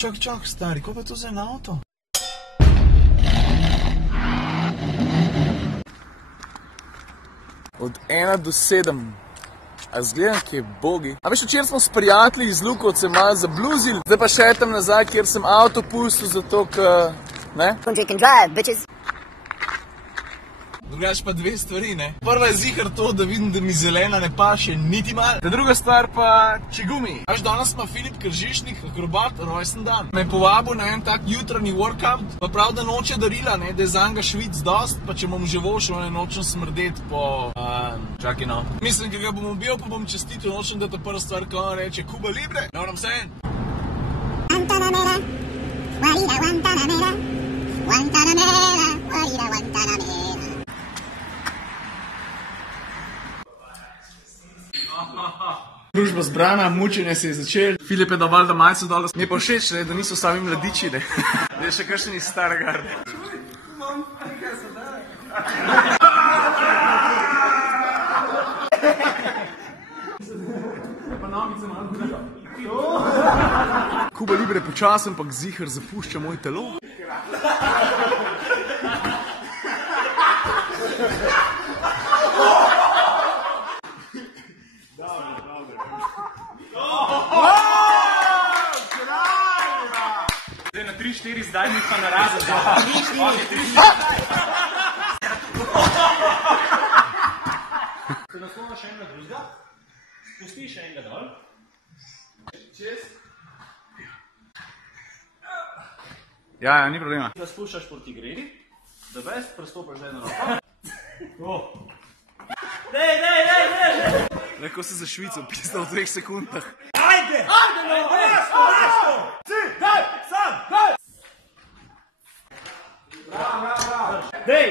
Čak, stari, ko pa je to za en avto? Od 1 do 7. A zgledam, ki je bogi. A veš, včeraj smo s prijatelji iz Lukovce malo zabluzili, zdaj pa še tam nazaj, kjer sem avto pustil, zato, ker, ne? Country can drive, bitches. Drugač pa dve stvari, ne? Prva je zihar to, da vidim, da mi zelena ne paše niti malo. Ta druga stvar pa čigumi. Až danes ima Filip Kržišnik, akrobat, rojsten dan. Me je povabil na en tak jutranji workout, pa prav, da noče darila, ne? Da je zanga švic dost, pa če bom že vošel, ne nočem smrdeti po... čakaj no. Mislim, ker ga bom ubil, pa bom čestitil, nočem, da ta prva stvar, ko on reče Cuba Libre. Know what I'm saying? Guantanamera, guarida Guantanamera, Guantanamera, guarida Guantanamera. Družba zbrana, mučenje se je začel. Filip je dovolj, da malce dol. Mi je pa všeč, da niso sami mladiči, ne. Da je še kakšen iz stare garde. Cuba Libre počasen, pa zihar zapušča moj telo. Zdaj na 3-4 zdaj mi pa narazen. 3-4. Se naslova še enega drugega, spusti še enega dol. Čez. Ja, ni problema. Da spuščaš proti gredi, da best prestopaš zdaj na roko. Dej! Lahko se za Švico pisal v 2 sekundah. Ajde! Resto! Daj! Sam! Daj! Bravo! Dej!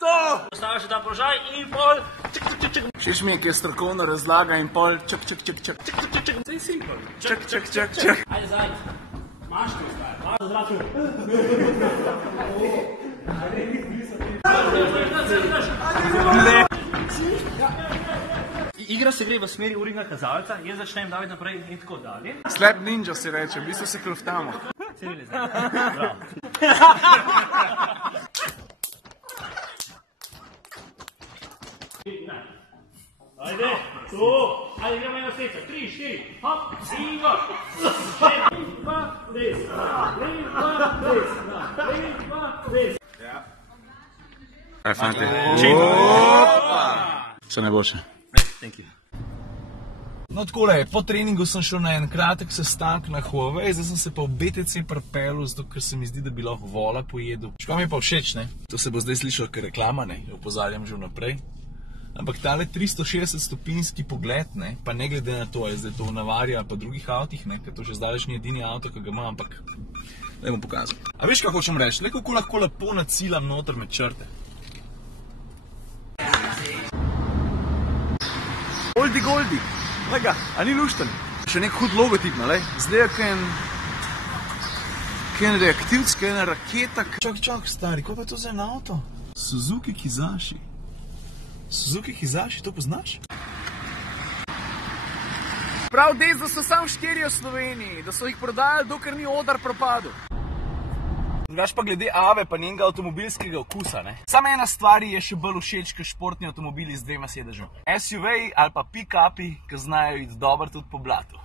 To! Postaviš ta položaj in pol... Všeč mi je, ki je strokovna razlaga in pol čak. Zdaj si pol. Čak. Ajde zdaj. Maš to zdaj. Maš zraču. Igra se gre v smeri urnega kazalca, jaz začnem daviti naprej in tako dalje. Slap ninja se reče, v bistvu se kloftamo. Celi zdaj. Bravo. Ajde, tu, ajde gremo eno sreca, 3, 4, hop, in gor. 4, 2, desna, 2, desna, 2, desna. Aj, fante. Se ne bo še. Thank you. No takole, po treningu sem šel na en kratek sestanek na Huawei, zdaj sem se pa v BTC pripelil, zato ker se mi zdi, da bi lahko vola pojedel. Škoda mi je pa všeč, ne? To se bo zdaj slišal kot reklama, ne? Opozarjam že vnaprej. Ampak tale 360-stopinski pogled, ne? Pa ne glede na to, je zdaj to v Navarja pa drugih avtih, ne? Ker to že zdaleč ni edini avto, ki ga imam, ampak daj bom pokazal. A veš, kaj hočem reči? Le kako lahko lepo nacilam noter med črte. Goldi. Lega, a ni lušten? Še nek hud logotip, ne? Zdaj je kaj en reaktivc, kaj ena raketa. Čak, stari, ko pa je to za en avto? Suzuki Kizashi. Suzuki Kizashi, to poznaš? Prav dec, da so samo 4 v Sloveniji, da so jih prodajali, dokler ni Odar propadel. Drugač pa glede Ave pa njenega avtomobilskega okusa, ne. Samo ena stvar je še bolj všeč kot športni avtomobili z 2 sedežema. SUV ali pa pick-upi, ki znajo iti dobro tudi po blatu.